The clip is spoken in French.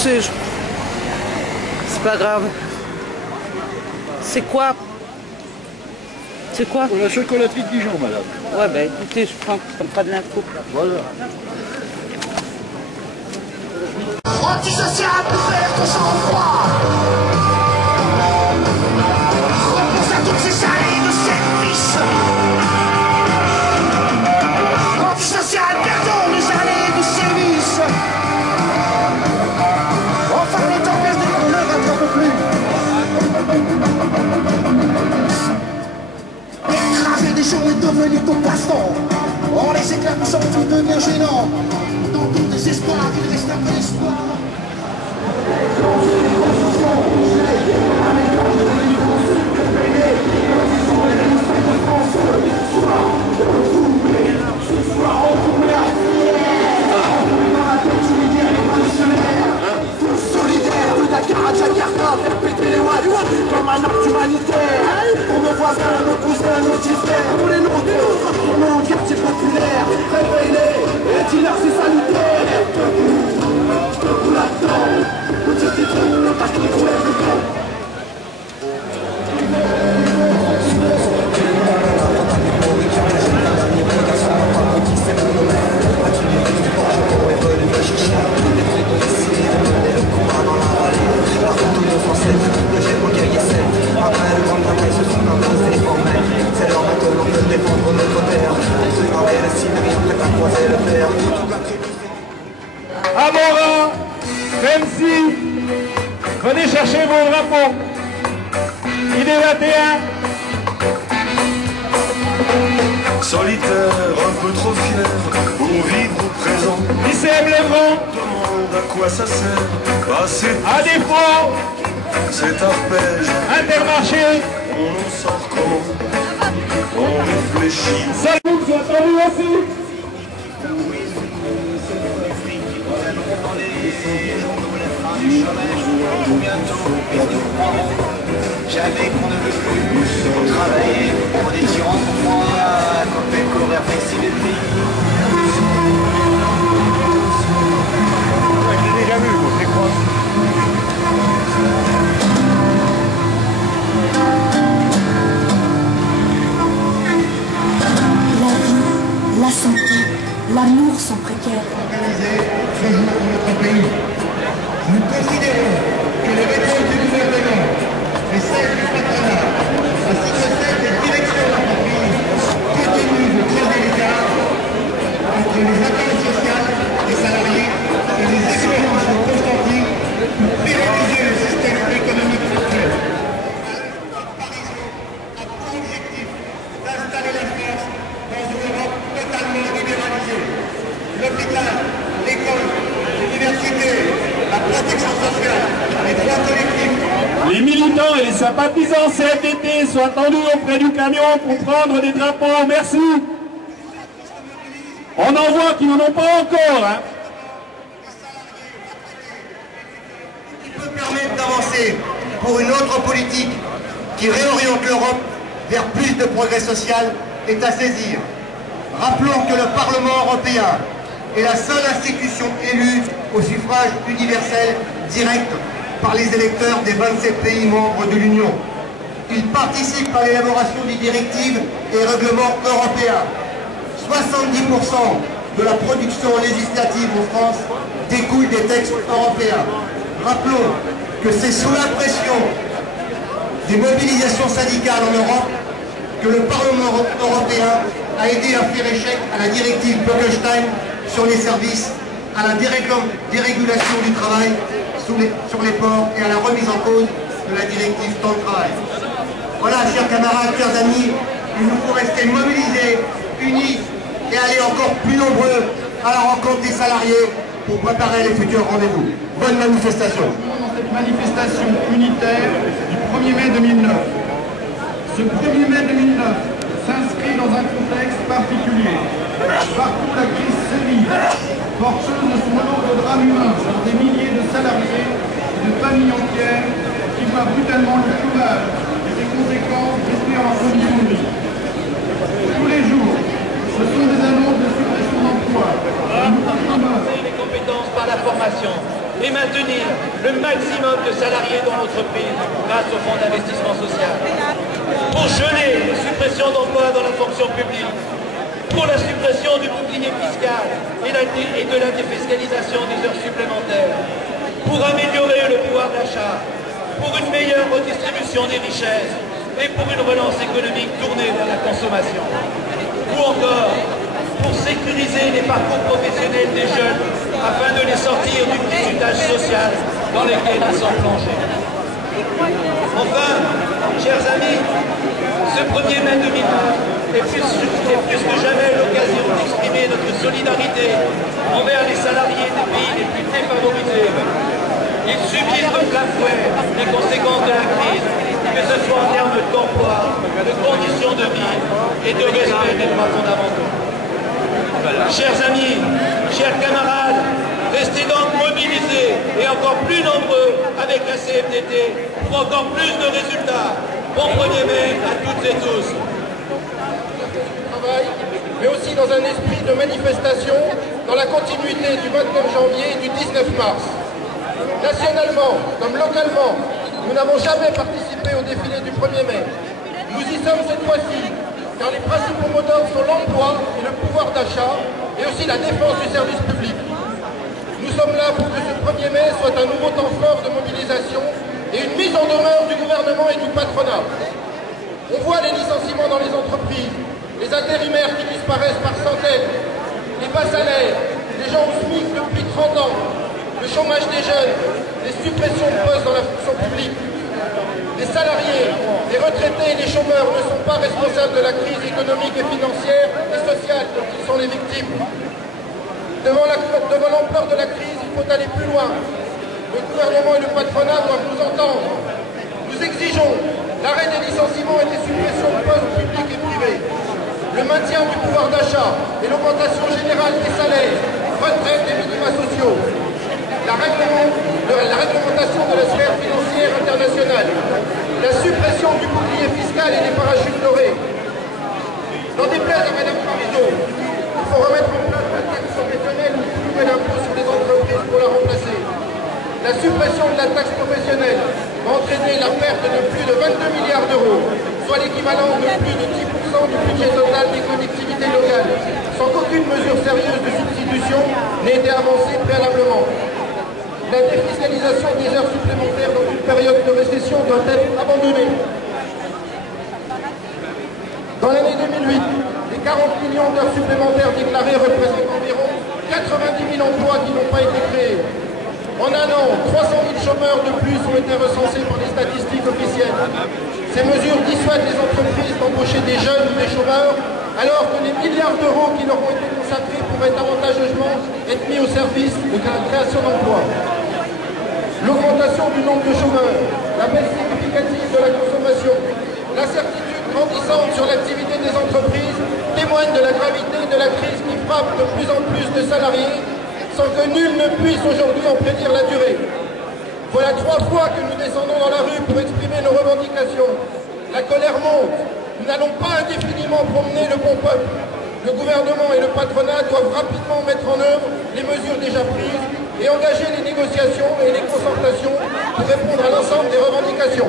C'est pas grave. C'est quoi? C'est quoi? La chocolaterie de Dijon, madame. Ouais, bah écoutez, je prends, ça me fera de l'info. Voilà. Antisocial, faire ton sang-froid. Repousse à toutes ces allées de service. Antisocial, perdons les allées de service. Enfin, les temps baissent dès qu'on ne rattrape plus. Écraser des gens est devenu ton passe-temps. Oh, les éclats sont tout devient gênant. Dans ton désespoir, il reste un peu d'espoir. Solidaire de Dakar à Jakarta, faire péter les watts comme un acte humanitaire. Pour nos voisins, nos cousins, nos petits frères, pour les nôtres, pour nos quartiers populaires. Réveillez-les, et c'est sanitaire. Debout là-dedans, nous disons le paquet qui soulève le camp. À mon rang, même si, venez chercher vos drapeaux. ID 21. Solitaire, un peu trop fier pour vivre au présent. ICM Levron. Demande à quoi ça sert. Passer À défaut, cet arpège. Intermarché. On en sort comment? On réfléchit. Salut, tu as entendu aussi? Jamais qu'on ne veut plus travailler pour des tyrans comme moi, qu'on fait courir flexible et vie. Je l'ai déjà vu, c'est quoi? La vie, la santé, l'amour sont précaires. Organisé ce jour pour notre pays. Nous considérons que les réponses du gouvernement et celles du patronat, ainsi que celles des directions d'entreprise, continuent de creuser l'écart entre les attentes sociales des salariés et les exigences constantes pour pérenniser le système économique actuel. Paris a pour objectif d'installer la France dans une Europe totalement libéralisée. L'hôpital, l'école, l'université, la protection sociale, les droits collectifs. Les militants et les sympathisants CFDT sont attendus auprès du camion pour prendre des drapeaux. Merci. On en voit qui n'en ont pas encore. Hein. Qui peut permettre d'avancer pour une autre politique qui réoriente l'Europe vers plus de progrès social est à saisir. Rappelons que le Parlement européen est la seule institution élue au suffrage universel direct par les électeurs des 27 pays membres de l'Union. Il participe à l'élaboration des directives et règlements européens. 70% de la production législative en France découle des textes européens. Rappelons que c'est sous la pression des mobilisations syndicales en Europe que le Parlement européen a aidé à faire échec à la directive Bolkestein sur les services, à la dérégulation du travail sur les ports et à la remise en cause de la directive temps de travail. Voilà, chers camarades, chers amis, il nous faut rester mobilisés, unis et aller encore plus nombreux à la rencontre des salariés pour préparer les futurs rendez-vous. Bonne manifestation. Dans cette manifestation unitaire du 1er mai 2009. Ce 1er mai 2009 s'inscrit dans un contexte particulier. Partout la crise sévit, porteuse de son lot de drames humains pour des milliers de salariés et de familles entières qui voient brutalement le chômage et ses conséquences rester en condition de vie. Tous les jours, ce sont des annonces de suppression d'emplois. Renforcer les compétences par la formation et maintenir maximum de salariés dans l'entreprise grâce au fonds d'investissement social. Pour geler les suppressions d'emplois dans la fonction publique. Pour la suppression du bouclier fiscal et de la défiscalisation des heures supplémentaires. Pour améliorer le pouvoir d'achat. Pour une meilleure redistribution des richesses. Et pour une relance économique tournée vers la consommation. Ou encore, pour sécuriser les parcours professionnels des jeunes afin de les sortir du bizutage social dans lequel ils sont plongés. Enfin, chers amis, ce 1er mai 2020 est plus que jamais l'occasion d'exprimer notre solidarité envers les salariés des pays les plus défavorisés. Ils subissent de plein fouet les conséquences de la crise, que ce soit en termes d'emploi, de conditions de vie et de respect des droits fondamentaux. Chers amis, chers camarades, restez donc mobilisés et encore plus nombreux avec la CFDT pour encore plus de résultats. Bon 1er mai à toutes et tous. Mais aussi dans un esprit de manifestation dans la continuité du 29 janvier et du 19 mars. Nationalement comme localement, nous n'avons jamais participé au défilé du 1er mai. Nous y sommes cette fois-ci, car les principaux mots d'ordre sont l'emploi et le pouvoir d'achat, et aussi la défense du service public. Nous sommes là pour que ce 1er mai soit un nouveau temps fort de mobilisation et une mise en demeure du gouvernement et du patronat. On voit les licenciements dans les entreprises, les intérimaires qui disparaissent par centaines, les bas salaires, les gens au SMIC depuis 30 ans, le chômage des jeunes, les suppressions de postes dans la fonction publique. Les salariés, les retraités et les chômeurs ne sont pas responsables de la crise économique et financière et sociale dont ils sont les victimes. Devant l'ampleur de la crise, il faut aller plus loin. Le gouvernement et le patronat doivent nous entendre. Nous exigeons l'arrêt des licenciements et des suppressions de postes publics et privés, le maintien du pouvoir d'achat et l'augmentation générale des salaires, retraite et minima sociaux, la réglementation de la sphère financière internationale, la suppression du bouclier fiscal et des parachutes dorés. N'en déplaise à Mme Parisot, il faut remettre en place la taxe professionnelle ou tout nouvel impôt sur les entreprises pour la remplacer. La suppression de la taxe professionnelle va entraîner la perte de plus de 22 milliards d'euros, soit l'équivalent de plus de 10% du budget total des collectivités locales, sans qu'aucune mesure sérieuse de substitution n'ait été avancée préalablement. La défiscalisation des heures supplémentaires dans une période de récession doit être abandonnée. Dans l'année 2008, les 40 millions d'heures supplémentaires déclarées représentent environ 90 000 emplois qui n'ont pas été créés. En un an, 300 000 chômeurs de plus ont été recensés par les statistiques officielles. Ces mesures dissuadent les entreprises d'embaucher des jeunes ou des chômeurs, alors que les milliards d'euros qui leur ont été consacrés pour être avantageusement être mis au service de la création d'emplois. L'augmentation du nombre de chômeurs, la baisse significative de la consommation, l'incertitude grandissante sur l'activité des entreprises témoignent de la gravité de la crise qui frappe de plus en plus de salariés sans que nul ne puisse aujourd'hui en prédire la durée. Voilà 3 fois que nous descendons dans la rue pour exprimer nos revendications. La colère monte. Nous n'allons pas indéfiniment promener le bon peuple. Le gouvernement et le patronat doivent rapidement mettre en œuvre les mesures déjà prises et engager les négociations et les concertations pour répondre à l'ensemble des revendications.